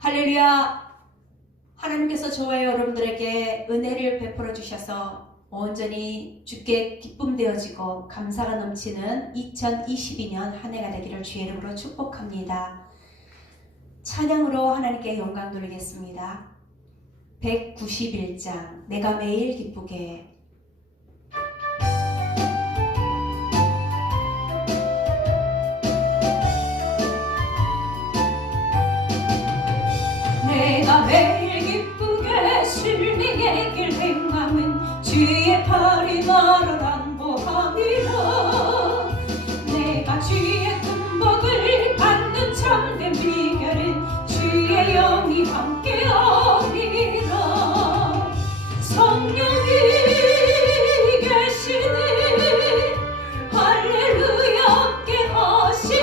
할렐루야! 하나님께서 저와 여러분들에게 은혜를 베풀어 주셔서 온전히 주께 기쁨 되어지고 감사가 넘치는 2022년 한 해가 되기를 주의 이름으로 축복합니다. 찬양으로 하나님께 영광 돌리겠습니다. 191장 내가 매일 기쁘게. 내가 매일 기쁘게 실맹의 길 행함은 주의 팔이 나를 안보함이라. 내가 주의 큰 복을 받는 참된 비결은 주의 영이 함께함이라. 성령이 계시니 할렐루야 함께하시니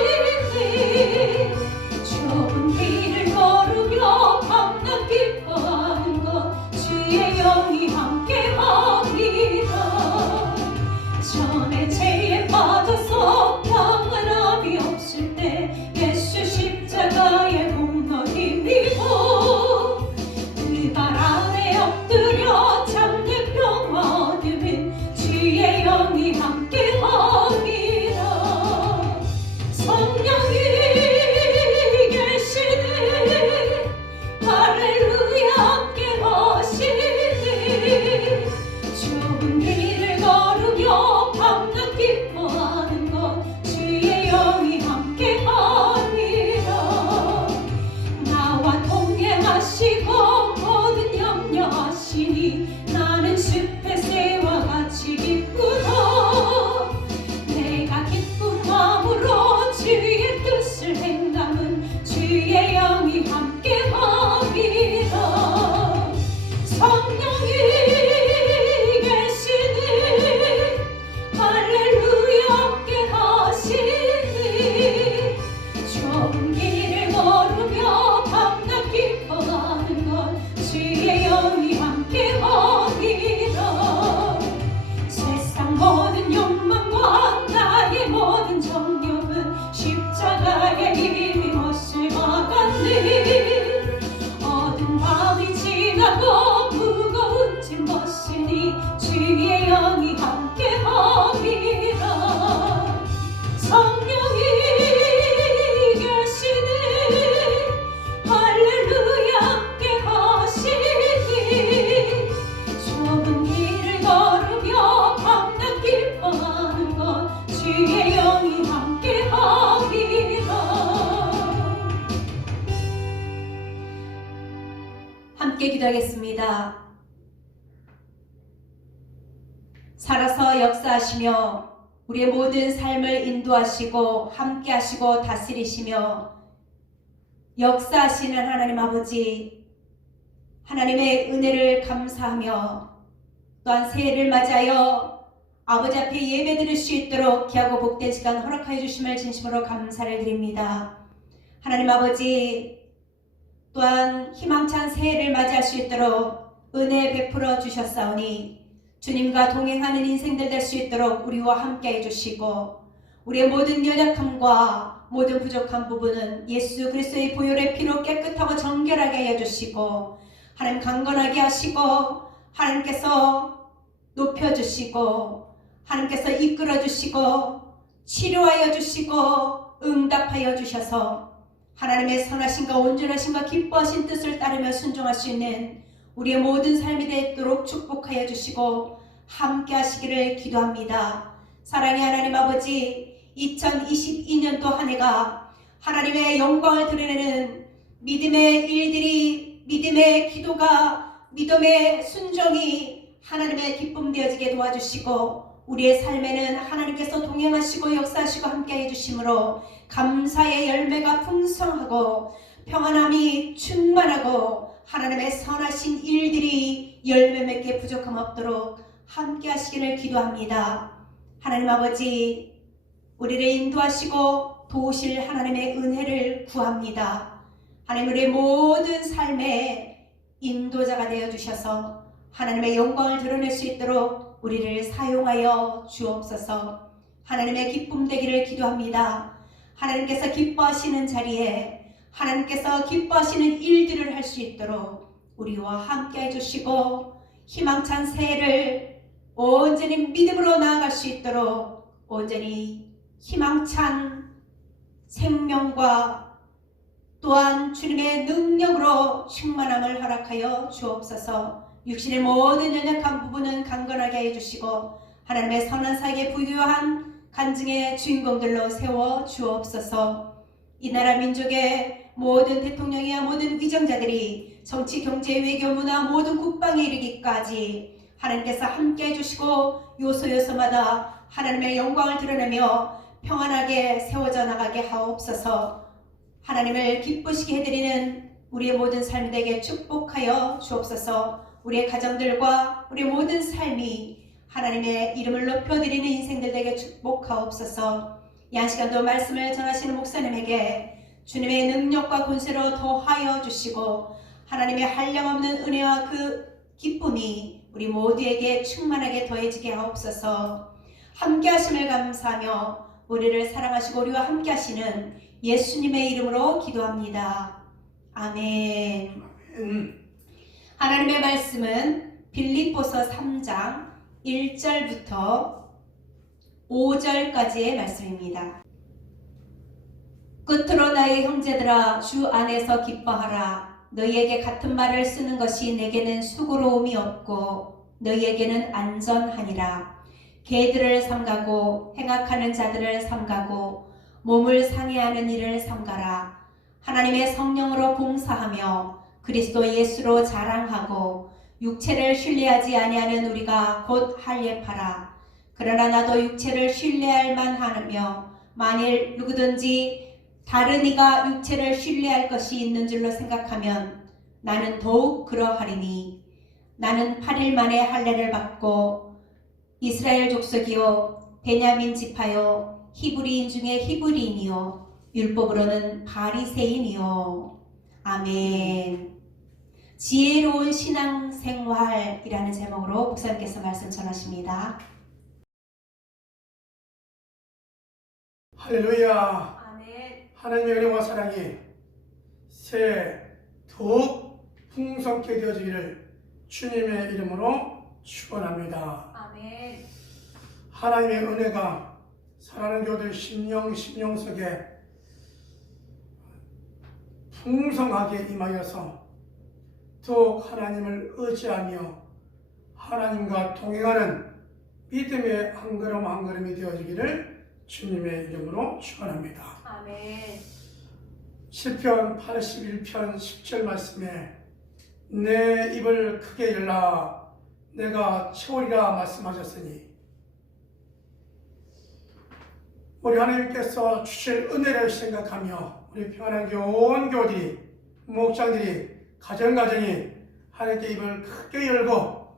좁은 길을 걸으며 밤낮 기뻐하는 것 주의 영이 함께합니다. 전에 죄에 빠져서 평안함이 없을 때 예수 십자가의 공로 힘입어 그 발 아래 엎드려 참된 평화 얻으면 주의 영이 함께합니다. 성령이 계시니 할렐루야 함께하시니 좁은 길을 걸으며 밤낮 기뻐하는 것 주의 영이 함께하니라. 나와 동행하시고 모든 염려하시니 나는 숲의 새와 같이 기쁘다. 내가 기쁜 마음으로 주의 뜻을 행함은 주의 영이 함께함이라. 성령이 계시니 할렐루야 함께하시니 좁은 길을 걸으며 밤낮 기뻐하는 것 주의 영이 함께함이라. 세상 모든 욕망과 나의 모든 정욕은 십자가의 힘이 못을 막았네. 어두운 밤이 지나고 무거운 짐 벗으니 주의 영이 함께함이라. 성령이 계시니 할렐루야 함께하시니 좁은 길을 걸으며 밤낮 기뻐하는 것 주의 영이 함께함이라. 함께 기도하겠습니다. 살아서 역사하시며 우리의 모든 삶을 인도하시고 함께하시고 다스리시며 역사하시는 하나님 아버지, 하나님의 은혜를 감사하며 또한 새해를 맞이하여 아버지 앞에 예배 드릴 수 있도록 귀하고 복된 시간 허락하여 주심을 진심으로 감사를 드립니다. 하나님 아버지, 또한 희망찬 새해를 맞이할 수 있도록 은혜 베풀어 주셨사오니 주님과 동행하는 인생들 될 수 있도록 우리와 함께 해주시고 우리의 모든 연약함과 모든 부족한 부분은 예수 그리스도의 보혈의 피로 깨끗하고 정결하게 해주시고 하나님 강건하게 하시고 하나님께서 높여주시고 하나님께서 이끌어주시고 치료하여 주시고 응답하여 주셔서 하나님의 선하심과 온전하심과 기뻐하신 뜻을 따르며 순종할 수 있는 우리의 모든 삶이 되도록 축복하여 주시고 함께 하시기를 기도합니다. 사랑의 하나님 아버지, 2022년도 한 해가 하나님의 영광을 드러내는 믿음의 일들이, 믿음의 기도가, 믿음의 순종이 하나님의 기쁨 되어지게 도와주시고 우리의 삶에는 하나님께서 동행하시고 역사하시고 함께 해주심으로 감사의 열매가 풍성하고 평안함이 충만하고 하나님의 선하신 일들이 열매 맺게 부족함 없도록 함께 하시기를 기도합니다. 하나님 아버지, 우리를 인도하시고 도우실 하나님의 은혜를 구합니다. 하나님, 우리의 모든 삶의 인도자가 되어주셔서 하나님의 영광을 드러낼 수 있도록 우리를 사용하여 주옵소서. 하나님의 기쁨 되기를 기도합니다. 하나님께서 기뻐하시는 자리에 하나님께서 기뻐하시는 일들을 할 수 있도록 우리와 함께 해주시고 희망찬 새해를 온전히 믿음으로 나아갈 수 있도록 온전히 희망찬 생명과 또한 주님의 능력으로 충만함을 허락하여 주옵소서. 육신의 모든 연약한 부분은 강건하게 해주시고 하나님의 선한 사역에 부유한 간증의 주인공들로 세워 주옵소서. 이 나라 민족의 모든 대통령이야 모든 위정자들이 정치, 경제, 외교, 문화 모든 국방에 이르기까지 하나님께서 함께 해주시고 요소요소마다 하나님의 영광을 드러내며 평안하게 세워져 나가게 하옵소서. 하나님을 기쁘시게 해드리는 우리의 모든 삶이 되게 축복하여 주옵소서. 우리의 가정들과 우리의 모든 삶이 하나님의 이름을 높여드리는 인생들 되게 축복하옵소서. 이 한 시간도 말씀을 전하시는 목사님에게 주님의 능력과 권세로 더하여 주시고 하나님의 한량없는 은혜와 그 기쁨이 우리 모두에게 충만하게 더해지게 하옵소서. 함께 하심을 감사하며 우리를 사랑하시고 우리와 함께 하시는 예수님의 이름으로 기도합니다. 아멘. 하나님의 말씀은 빌립보서 3장 1절부터 5절까지의 말씀입니다. 끝으로 나의 형제들아 주 안에서 기뻐하라. 너희에게 같은 말을 쓰는 것이 내게는 수고로움이 없고 너희에게는 안전하니라. 개들을 삼가고 행악하는 자들을 삼가고 몸을 상해하는 일을 삼가라. 하나님의 성령으로 봉사하며 그리스도 예수로 자랑하고 육체를 신뢰하지 아니하는 우리가 곧 할례파라. 그러나 나도 육체를 신뢰할 만하며 만일 누구든지 다른 이가 육체를 신뢰할 것이 있는 줄로 생각하면 나는 더욱 그러하리니 나는 8일 만에 할례를 받고 이스라엘 족속이요 베냐민 지파요 히브리인 중에 히브리인이요 율법으로는 바리새인이요. 아멘. 지혜로운 신앙생활이라는 제목으로 목사님께서 말씀 전하십니다. 할렐루야. 아멘. 하나님의 은혜와 사랑이 새해 더욱 풍성케 되어지기를 주님의 이름으로 축원합니다. 아멘. 하나님의 은혜가 사랑하는 교들 심령 속에 풍성하게 임하여서 더욱 하나님을 의지하며 하나님과 동행하는 믿음의 한 걸음 한 걸음이 되어지기를 주님의 이름으로 축원합니다. 아멘. 시편 81편 10절 말씀에 내 입을 크게 열라 내가 채우리라 말씀하셨으니 우리 하나님께서 주실 은혜를 생각하며 우리 평안한 온 교들이 목장들이 가정이 하나님께 입을 크게 열고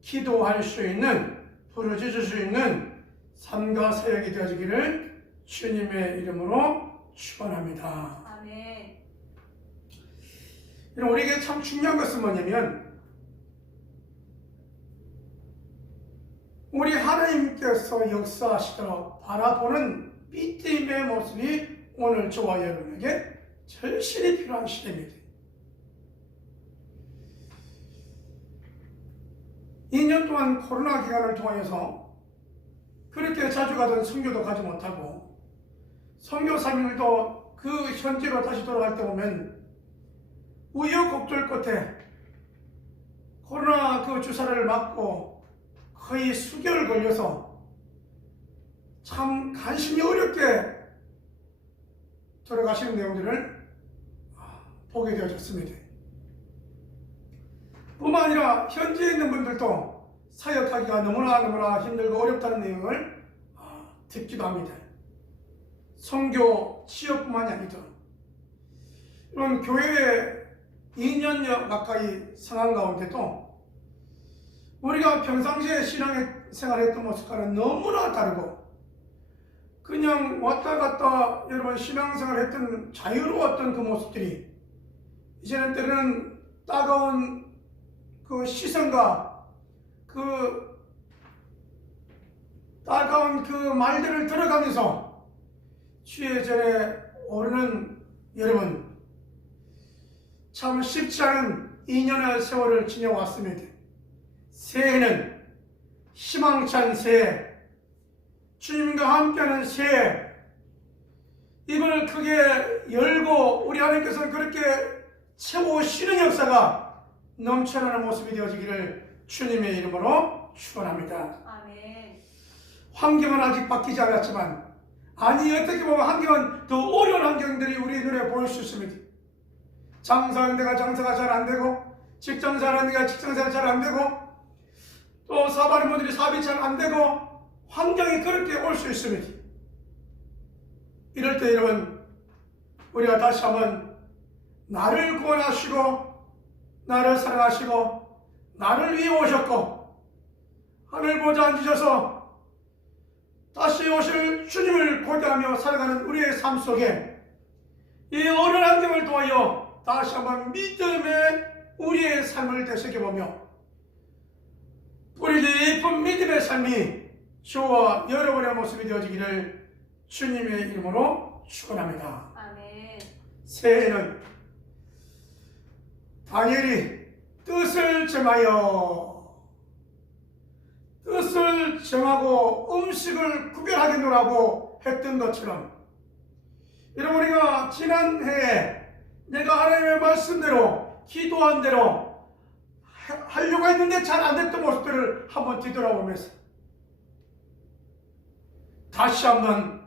기도할 수 있는 부르짖을 수 있는 삶과 사역이 되어지기를 주님의 이름으로 축원합니다. 아멘. 우리에게 참 중요한 것은 뭐냐면 우리 하나님께서 역사하시도록 바라보는 믿음의 모습이 오늘 저와 여러분에게 절실히 필요한 시대입니다. 2년 동안 코로나 기간을 통하여서 그렇게 자주 가던 선교도 가지 못하고 선교사님들도 그 현지로 다시 돌아갈 때 보면 우여곡절 끝에 코로나 그 주사를 맞고 거의 수개월 걸려서 참 간신히 어렵게 돌아가시는 내용들을 보게 되어졌습니다. 뿐만 아니라 현지에 있는 분들도 사역하기가 너무나 힘들고 어렵다는 내용을 듣기도 합니다. 선교 지역뿐만이 아니죠. 이런 교회에 2년여 가까이 상한 가운데도 우리가 평상시에 신앙생활했던 모습과는 너무나 다르고 그냥 왔다 갔다 여러분 신앙생활했던 자유로웠던 그 모습들이 이제는 때로는 따가운 그 시선과 그 따가운 그 말들을 들어가면서 주의 전에 오르는 여러분 참 쉽지 않은 2년의 세월을 지내왔습니다. 새해는 희망찬 새해, 주님과 함께하는 새해, 입을 크게 열고 우리 하나님께서 그렇게 채우시는 역사가 넘쳐나는 모습이 되어지기를 주님의 이름으로 축원합니다. 아멘. 환경은 아직 바뀌지 않았지만, 아니 어떻게 보면 환경은 더 어려운 환경들이 우리 눈에 보일 수 있습니다. 장사하는 데가 장사가 잘 안 되고, 직장 잘하는 데가 직장생활 잘 안 되고, 또 사업하는 분들이 사업이 잘 안 되고, 환경이 그렇게 올 수 있습니다. 이럴 때 여러분, 우리가 다시 한번 나를 구원하시고 나를 사랑하시고 나를 위해 오셨고 하늘 보좌 앉으셔서 다시 오실 주님을 고대하며 살아가는 우리의 삶 속에 이 어려운 환경을 통하여 다시 한번 믿음의 우리의 삶을 되새겨보며 우리 깊은 믿음의 삶이 저와 여러분의 모습이 되어지기를 주님의 이름으로 축원합니다. 아멘. 새해에는 다니엘이 뜻을 정하고 음식을 구별하게 놓으라고 했던 것처럼, 여러분, 우리가 지난해에 내가 하나님의 말씀대로 기도한 대로 하려고 했는데 잘 안 됐던 모습들을 한번 뒤돌아보면서 다시 한번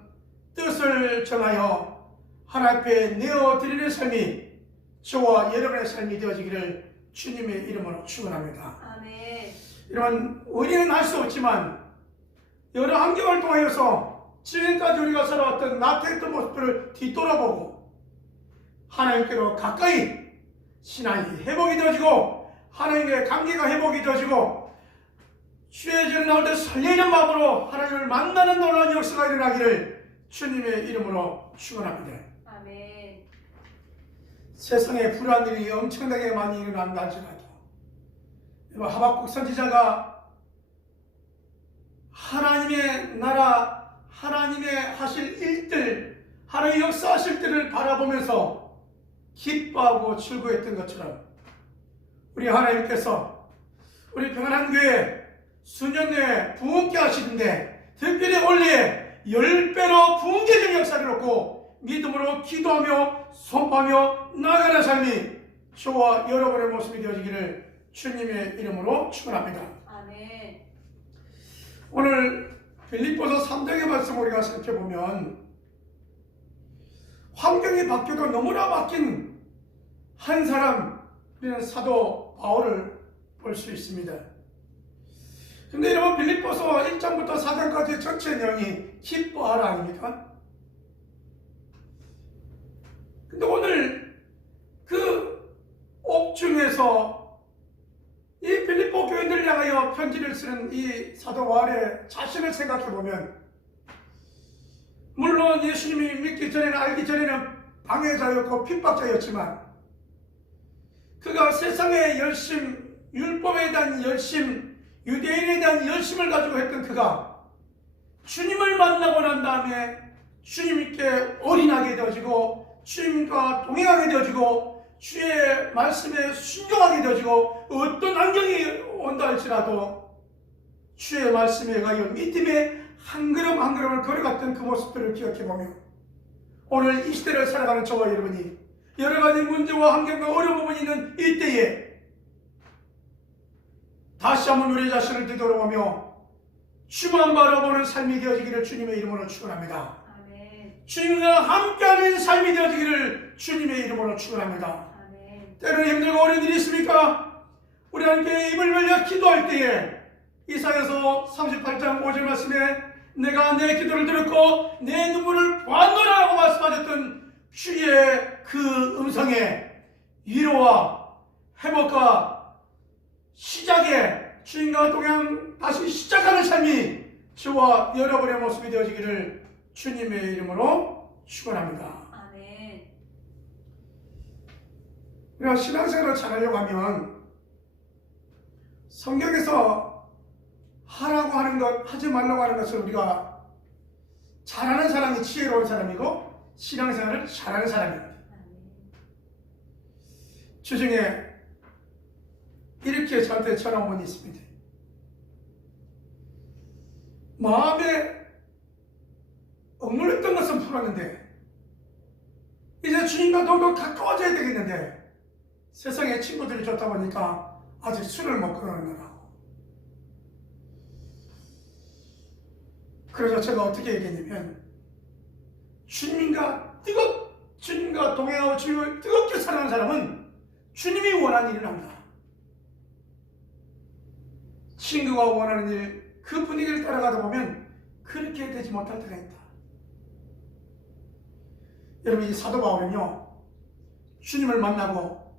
뜻을 정하여 하나님 앞에 내어드리는 삶이 저와 여러분의 삶이 되어지기를 주님의 이름으로 축원합니다. 아멘. 여러분, 우리는 할 수 없지만 여러 환경을 통하여서 지금까지 우리가 살아왔던 나태했던 모습들을 뒤돌아보고 하나님께로 가까이 신앙이 회복이 되어지고 하나님의 관계가 회복이 되어지고 주의 전에 나올 때 설레이는 마음으로 하나님을 만나는 놀라운 역사가 일어나기를 주님의 이름으로 축원합니다. 아멘. 세상에 불안한 일이 엄청나게 많이 일어난다 할지라도 하박국 선지자가 하나님의 나라, 하나님의 하실 일들, 하나님의 역사하실 때를 바라보면서 기뻐하고 즐거워했던 것처럼 우리 하나님께서 우리 평안한 교회 수년 내에 부흥케 하시는데 특별히 올해 10배로 부흥적인 역사를 놓고 믿음으로 기도하며 선포하며 나아가는 삶이 저와 여러분의 모습이 되어지기를 주님의 이름으로 축원합니다. 아멘. 오늘 빌립보서 3장의 말씀 우리가 살펴보면 환경이 바뀌어도 너무나 바뀐 한 사람, 우리는 사도 바울을 볼 수 있습니다. 근데 여러분, 빌립보서 1장부터 4장까지 전체 내용이 기뻐하라 아닙니까? 근데 오늘 그 옥중에서 이 빌립보 교인들을 향하여 편지를 쓰는 이 사도 바울의 자신을 생각해 보면, 물론 예수님이 믿기 전에는 알기 전에는 방해자였고 핍박자였지만 그가 세상의 열심, 율법에 대한 열심, 유대인에 대한 열심을 가지고 했던 그가 주님을 만나고 난 다음에 주님께 올인하게 되어지고 주님과 동행하게 되어지고 주의 말씀에 순종하게 되어지고 어떤 환경이 온다 할지라도 주의 말씀에 가여 믿음의 한 걸음 한 걸음을 걸어갔던 그 모습들을 기억해보며 오늘 이 시대를 살아가는 저와 여러분이 여러가지 문제와 환경과 어려운 부분이 있는 이때에 다시 한번 우리 자신을 뒤돌아보며 주만 바라보는 삶이 되어지기를 주님의 이름으로 축원합니다. 아멘. 주님과 함께하는 삶이 되어지기를 주님의 이름으로 축원합니다. 아멘. 때로는 힘들고 어려운 일이 있습니까? 우리 함께 입을 벌려 기도할 때에 이사야서 38장 5절 말씀에 내가 내 기도를 들었고 내 눈물을 보았노라라고 말씀하셨던 주의 그 음성에 위로와 회복과 시작에 주님과 동행 다시 시작하는 삶이 저와 여러분의 모습이 되어지기를 주님의 이름으로 축원합니다. 아멘. 우리가 신앙생활을 잘하려고 하면 성경에서 하라고 하는 것, 하지 말라고 하는 것을 우리가 잘하는 사람이 지혜로운 사람이고 신앙생활을 잘하는 사람입니다. 주중에 이렇게 저한테 전화 온 분이 있습니다. 마음에 억눌렸던 것은 풀었는데 이제 주님과 더욱더 가까워져야 되겠는데 세상에 친구들이 좋다 보니까 아직 술을 못 끊어내라고. 그래서 제가 어떻게 얘기했냐면 주님과 동행하고 주님을 뜨겁게 사랑하는 사람은 주님이 원하는 일을 한다. 친구가 원하는 일, 그 분위기를 따라가다 보면 그렇게 되지 못할 때가 있다. 여러분, 이 사도 바울은요, 주님을 만나고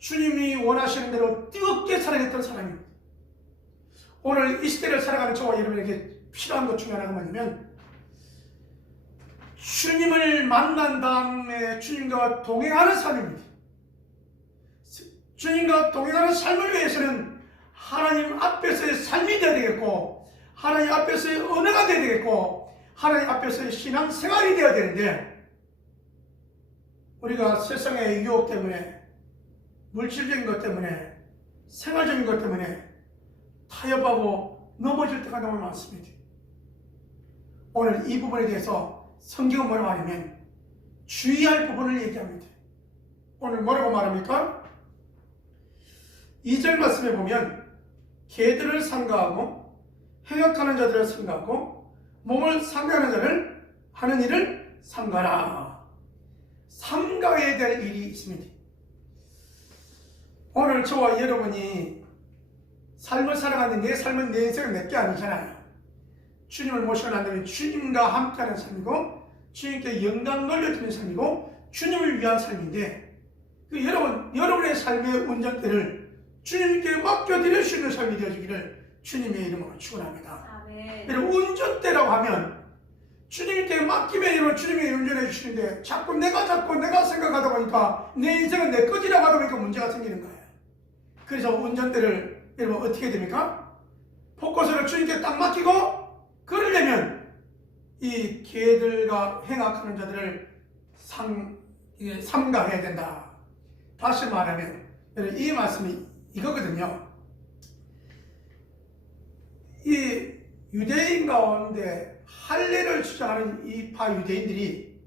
주님이 원하시는 대로 뜨겁게 사랑했던 사람입니다. 오늘 이 시대를 살아가는 저와 여러분에게 필요한 것 중에 하나가 뭐냐면 주님을 만난 다음에 주님과 동행하는 삶입니다. 주님과 동행하는 삶을 위해서는 하나님 앞에서의 삶이 되어야 되겠고 하나님 앞에서의 언어가 되어야 되겠고 하나님 앞에서의 신앙생활이 되어야 되는데 우리가 세상의 유혹 때문에 물질적인 것 때문에 생활적인 것 때문에 타협하고 넘어질 때가 너무 많습니다. 오늘 이 부분에 대해서 성경은 뭐라고 하냐면 주의할 부분을 얘기합니다. 오늘 뭐라고 말합니까? 2절 말씀에 보면 개들을 삼가하고 행악하는 자들을 삼가하고 몸을 상대하는 자를 하는 일을 삼가라. 삼가해야 될 일이 있습니다. 오늘 저와 여러분이 삶을 살아가는데 내 삶은 내 인생은 내게 아니잖아요. 주님을 모시고 난 다음에 주님과 함께하는 삶이고 주님께 영광 돌려드리는 삶이고 주님을 위한 삶인데 여러분의 삶의 운전대를 주님께 맡겨드릴 수 있는 삶이 되어주기를 주님의 이름으로 축원합니다. 여러분, 운전대라고 하면 주님께 맡기면 여러분 주님이 운전해 주시는데 자꾸 내가 생각하다 보니까 내 인생은 내 것이라고 하다 보니까 문제가 생기는 거예요. 그래서 운전대를 여러분 어떻게 됩니까? 포커스를 주님께 딱 맡기고 그러려면 이 개들과 행악하는 자들을 삼가해야 된다. 다시 말하면 여러분 이 말씀이 이거거든요. 이 유대인 가운데 할례를 주장하는 이 파 유대인들이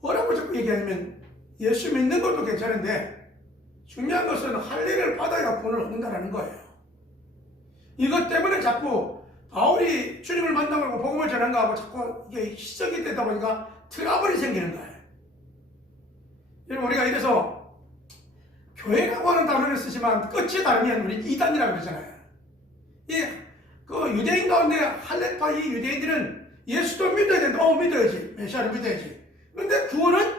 뭐라고 자꾸 얘기하냐면 예수 믿는 것도 괜찮은데 중요한 것은 할례를 받아야 구원을 얻는다는 거예요. 이것 때문에 자꾸 바울이 주님을 만나고 복음을 전한 거하고 자꾸 이게 시적이 되다 보니까 트러블이 생기는 거예요. 여러분, 우리가 이래서 교회라고 하는 단어를 쓰지만 끝이 다르면 우리 이단이라고 그러잖아요. 그 유대인 가운데 할례파 이 유대인들은 예수도 믿어야 된다. 믿어야지. 메시아를 믿어야지. 그런데 구원은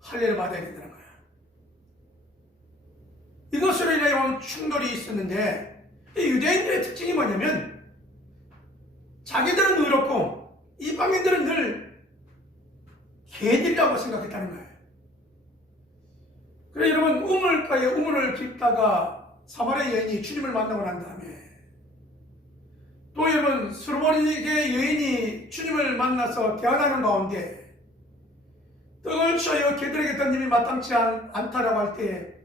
할례를 받아야 된다는 거예요. 이것으로 인하여 충돌이 있었는데 이 유대인들의 특징이 뭐냐면 자기들은 의롭고 이방인들은 늘 개들이라고 생각했다는 거예요. 그래 여러분, 우물가에 우물을 깃다가 사마리아 여인이 주님을 만나고 난 다음에 또 여러분 수르보니게 여인이 주님을 만나서 대화하는 가운데 떡을 취하여 개들에게 던짐이 마땅치 않다라고 할 때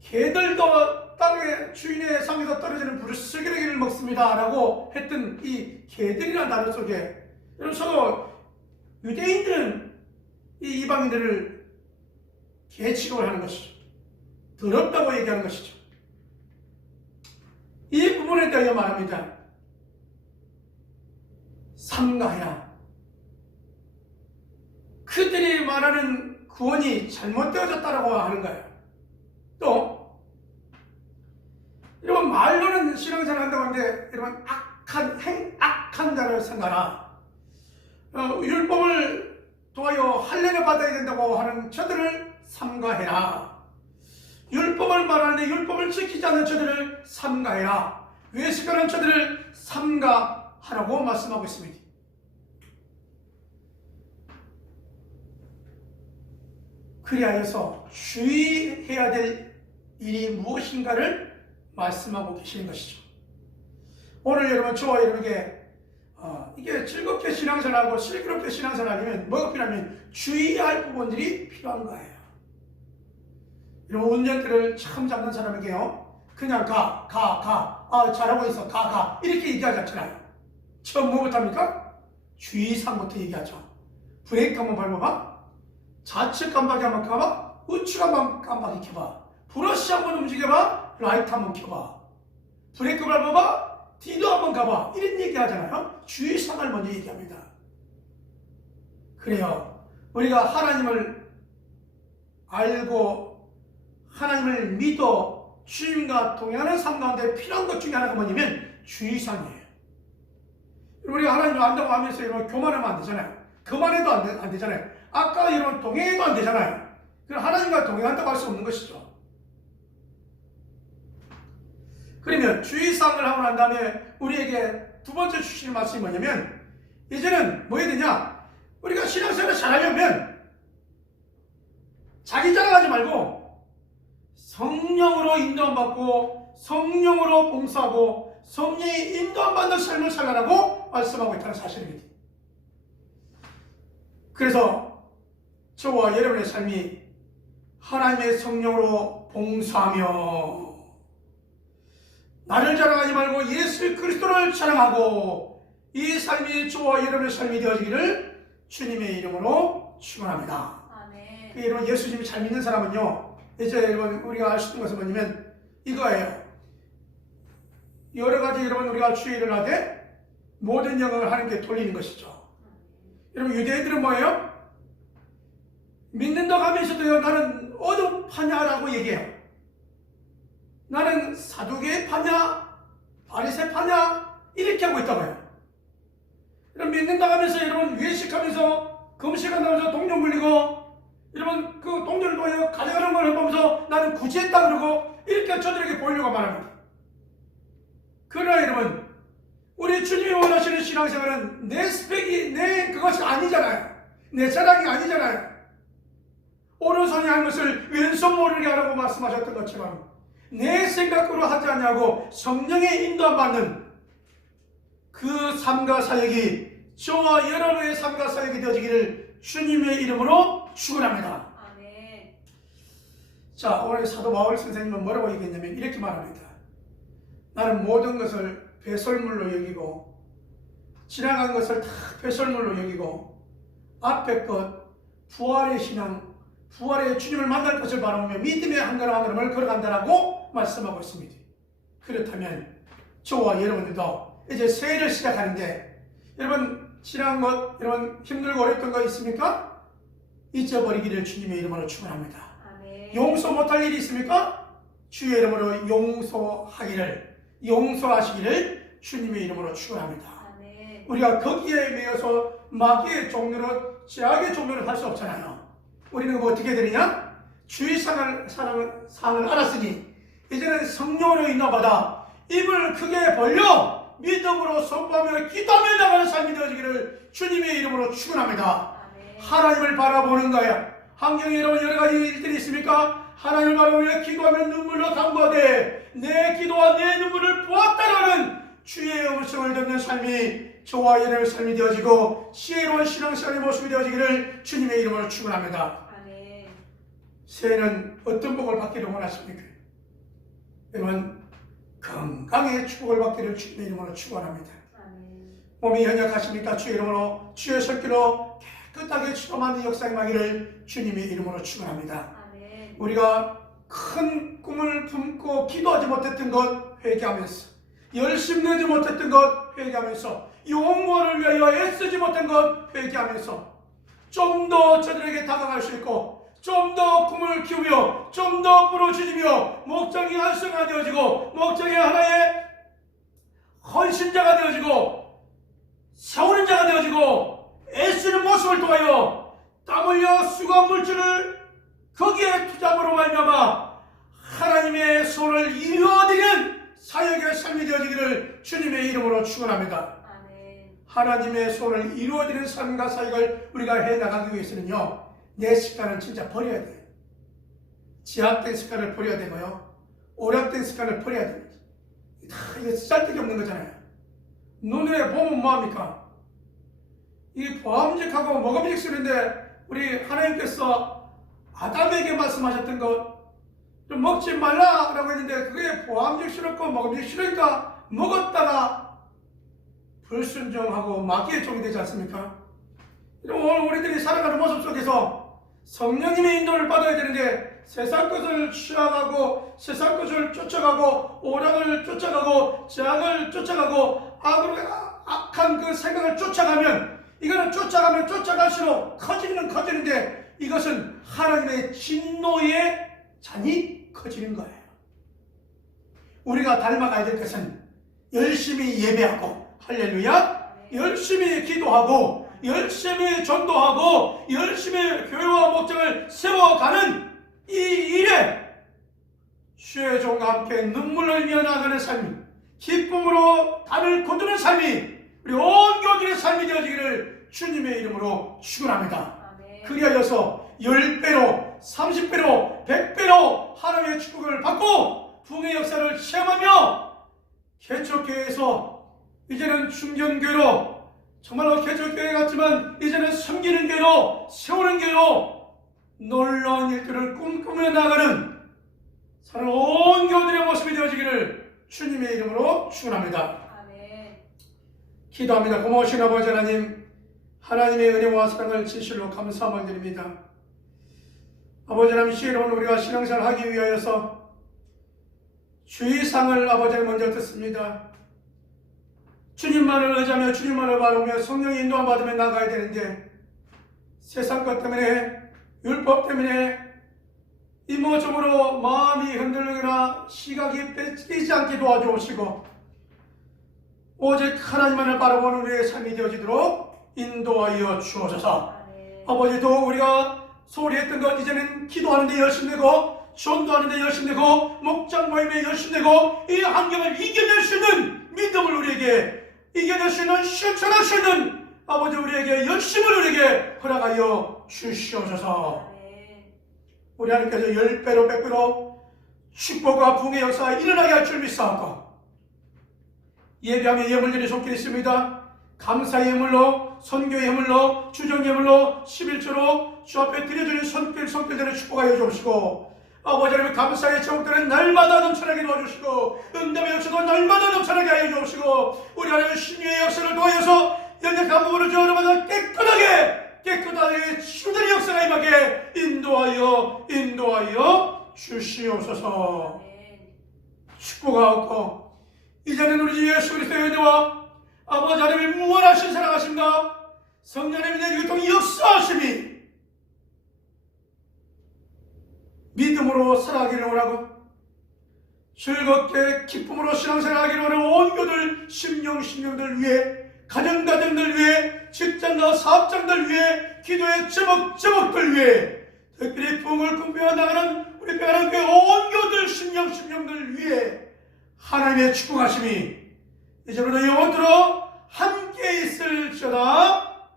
개들도 땅에 주인의 상에서 떨어지는 부스러기를 먹습니다 라고 했던 이 개들이라는 단어 속에 여러분 서로 유대인들은 이 이방인들을 개 취급을 하는 것이죠. 더럽다고 얘기하는 것이죠. 이 부분에 대하여 말합니다. 삼가해라. 그들이 말하는 구원이 잘못되어졌다라고 하는 거예요. 또 여러분 말로는 신앙생활 한다고 하는데 여러분 악한 자를 삼가라. 율법을 도하여 할례를 받아야 된다고 하는 저들을 삼가해라. 율법을 말하는데 율법을 지키지 않는 저들을 삼가해라. 외식하는 저들을 삼가하라고 말씀하고 있습니다. 그리하여서 주의해야 될 일이 무엇인가를 말씀하고 계시는 것이죠. 오늘 여러분 저와 여러분에게 이게 즐겁게 신앙생활하고 슬기롭게 신앙생활하려면 뭐가 필요하면 주의할 부분들이 필요한 거예요. 이런 운전대를 참 잡는 사람에게요, 그냥 잘하고 있어, 이렇게 얘기하지 않잖아요. 처음 뭐부터 합니까? 주의사항부터 얘기하죠. 브레이크 한번 밟아봐, 좌측 깜빡이 한번 켜봐, 우측 한번 깜빡이 켜봐, 브러쉬 한번 움직여봐, 라이트 한번 켜봐, 브레이크 밟아봐, 뒤도 한번 가봐, 이런 얘기 하잖아요. 주의사항을 먼저 얘기합니다. 그래요, 우리가 하나님을 알고 하나님을 믿어 주님과 동행하는 삶 가운데 필요한 것 중에 하나가 뭐냐면 주의사항이에요. 우리가 하나님을 안다고 하면서 여러분 교만하면 안 되잖아요. 그만해도 안 되잖아요. 아까 여러분 동행해도 안 되잖아요. 그럼 하나님과 동행한다고 할 수 없는 것이죠. 그러면 주의사항을 하고 난 다음에 우리에게 두 번째 주시는 말씀이 뭐냐면, 이제는 뭐 해야 되냐, 우리가 신앙생활을 잘하려면 자기 자랑하지 말고 성령으로 인도함 받고 성령으로 봉사하고 성령의 인도함 받는 삶을 살라고 말씀하고 있다는 사실입니다. 그래서 저와 여러분의 삶이 하나님의 성령으로 봉사하며 나를 자랑하지 말고 예수 그리스도를 자랑하고 이 삶이 저와 여러분의 삶이 되어지기를 주님의 이름으로 축원합니다. 아멘. 여러분, 예수님이 잘 믿는 사람은요, 이제 여러분 우리가 알 수 있는 것은 뭐냐면 이거예요. 여러 가지 여러분 우리가 주의를 하되 모든 영광을 하나님께 돌리는 것이죠. 여러분, 유대인들은 뭐예요? 믿는다고 하면서도요, 나는 어느 파냐라고 얘기해요. 나는 사두개 파냐, 바리새 파냐, 이렇게 하고 있다고 해요. 여러분, 믿는다고 하면서 여러분 외식하면서 금식한다면서 동료 물리고, 여러분 그 동료를 보여 가져가는 걸 보면서 나는 구제했다 그러고 이렇게 저들에게 보이려고 말합니다. 그러나 여러분, 우리 주님이 원하시는 신앙생활은 내 스펙이, 내 그것이 아니잖아요. 내 자랑이 아니잖아요. 오른손이 한 것을 왼손 모르게 하라고 말씀하셨던 것처럼 내 생각으로 하지 않냐고 성령의 인도함 받는 그 삶과 사역이 저와 여러분의 삶과 사역이 되어지기를 주님의 이름으로 축원합니다. 아멘. 자, 오늘 사도 바울 선생님은 뭐라고 얘기했냐면 이렇게 말합니다. 나는 모든 것을 배설물로 여기고 지나간 것을 다 배설물로 여기고 앞에 것, 부활의 신앙, 부활의 주님을 만날 것을 바라보며 믿음의 한 걸음 한 걸음을 걸어간다라고 말씀하고 있습니다. 그렇다면 저와 여러분들도 이제 새해를 시작하는데 여러분 지나간 것, 여러분 힘들고 어렵던 거 있습니까? 잊어버리기를 주님의 이름으로 축원합니다. 아멘. 용서 못할 일이 있습니까? 주의 이름으로 용서하시기를 주님의 이름으로 축원합니다. 아멘. 우리가 거기에 매여서 마귀의 종로로 죄악의 종로를 할 수 없잖아요. 우리는 뭐 어떻게 되느냐? 주의 사항을 알았으니 이제는 성령으로 인도받아 입을 크게 벌려 믿음으로 선포하며 기도하며 나가는 삶이 되어지기를 주님의 이름으로 축원합니다. 아멘. 하나님을 바라보는 거야. 환경에 여러분 여러 가지 일들이 있습니까? 하나님을 바라보며 기도하며 눈물로 간구하되 내 기도와 내 눈물을 보았다라는 주의 음성을 듣는 삶이 저와 여러분의 삶이 되어지고 지혜로운 신앙생활의 모습이 되어지기를 주님의 이름으로 축원합니다. 아멘. 새해는 어떤 복을 받기를 원하십니까? 여러분 건강의 축복을 받기를 주님의 이름으로 축원합니다. 아멘. 몸이 연약하십니까? 주의 이름으로 주의 손길로 깨끗하게 치료하는 역사에 임하기를 주님의 이름으로 축원합니다. 아멘. 우리가 큰 꿈을 품고 기도하지 못했던 것 회개하면서, 열심히 내지 못했던 것 회개하면서, 영원을 위하여 애쓰지 못한 것 회개하면서 좀 더 저들에게 다가갈 수 있고 좀 더 꿈을 키우며 좀 더 부르짖으며 목장이 활성화되어지고 목장이 하나의 헌신자가 되어지고 세우는 자가 되어지고 애쓰는 모습을 통하여 땀 흘려 수고한 물질을 거기에 투자함으로 말미암아 하나님의 손을 이루어드리는 사역의 삶이 되어지기를 주님의 이름으로 축원합니다. 아멘. 하나님의 손을 이루어드리는 삶과 사역을 우리가 해나가기 위해서는요, 내 습관을 진짜 버려야 돼요. 지압된 습관을 버려야 되고요, 오락된 습관을 버려야 됩니다. 다 이게 쓸데기 없는 거잖아요. 눈에 보면 뭐합니까? 이 보암직하고 먹음직스러운데 우리 하나님께서 아담에게 말씀하셨던 것, 좀 먹지 말라라고 했는데 그게 보암직 싫었고 먹음직 싫으니까 먹었다가 불순종하고 마귀의 종이 되지 않습니까? 오늘 우리들이 살아가는 모습 속에서 성령님의 인도를 받아야 되는데 세상 것을 취하고 세상 것을 쫓아가고 오락을 쫓아가고 재앙을 쫓아가고 악한 그 생각을 쫓아가면 이거는 쫓아가면 쫓아갈수록 커지는데 이것은 하나님의 진노의 잔이 커지는 거예요. 우리가 닮아가야 될 것은 열심히 예배하고 할렐루야 열심히 기도하고 열심히 전도하고 열심히 교회와 목장을 세워가는 이 일에 주의 종과 함께 눈물을 흘려 나가는 삶이 기쁨으로 담을 거두는 삶이 우리 온 교회의 삶이 되어지기를 주님의 이름으로 축원합니다. 그리하여서 10배로 30배로 100배로 하나님의 축복을 받고 부흥의 역사를 체험하며 개척교회에서 이제는 중견교회로 정말로 개척교회 같지만 이제는 섬기는 교회로 세우는 교회로 놀라운 일들을 꿈꾸며 나가는 사는 온 교회들의 모습이 되어지기를 주님의 이름으로 축원합니다. 기도합니다. 고마우신 아버지 하나님, 하나님의 은혜와 사랑을 진실로 감사함을 드립니다. 아버지 하나님, 시로는 우리가 신앙생활을 하기 위하여서 주의상을 아버지 먼저 듣습니다. 주님만을 의지하며 주님만을 바라보며 성령의 인도함 받으며 나가야 되는데 세상 것 때문에 율법 때문에 이모적으로 마음이 흔들리거나 시각이 뺏기지 않게 도와주시고 오직 하나님만을 바라보는 우리의 삶이 되어지도록 인도하여 주옵소서. 아버지, 또 우리가 소홀히 했던 것 이제는 기도하는데 열심되고 전도하는데 열심되고 목장 모임에 열심되고 이 환경을 이겨낼 수 있는 믿음을 우리에게 이겨낼 수 있는 실천할 수 있는 아버지 우리에게 열심을 우리에게 허락하여 주시옵소서. 우리 하나님께서 10배로 100배로 축복과 부흥의 역사가 일어나게 할 줄 믿사옵고 예배하며 예물들이 속해 있습니다. 감사의 예물로 선교의 예물로 주정 예물로 11조로 주 앞에 드려주는 손길들을 축복하여 주시고 아버지 하나님 감사의 제목들은 날마다 넘쳐나게 도와주시고 응답의 역사도 날마다 넘쳐나게 하여 주시고 우리 하나님의 신유의 역사를 도와서 연약한 부분을 저어마다 깨끗하게 치유되는 역사가 임하게 인도하여 주시옵소서. 축복하옵고 이제는 우리 예수 그리스도의 은혜와 아버지 하나님의 무한하신 사랑하심과 성령 하나님의 교통 역사하심이 믿음으로 살아가기를 원하고 즐겁게 기쁨으로 신앙생활하기를 원하는 온 교들 심령들 위해 가정들 위해 직장과 사업장들 위해 기도의 제목들 위해 특별히 부흥을 꿈꾸며 나가는 우리 평안한 교회 온 교들 심령들 위해 하나님의 축복하심이 이제부터 영원토록 함께 있을지어다.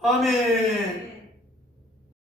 아멘.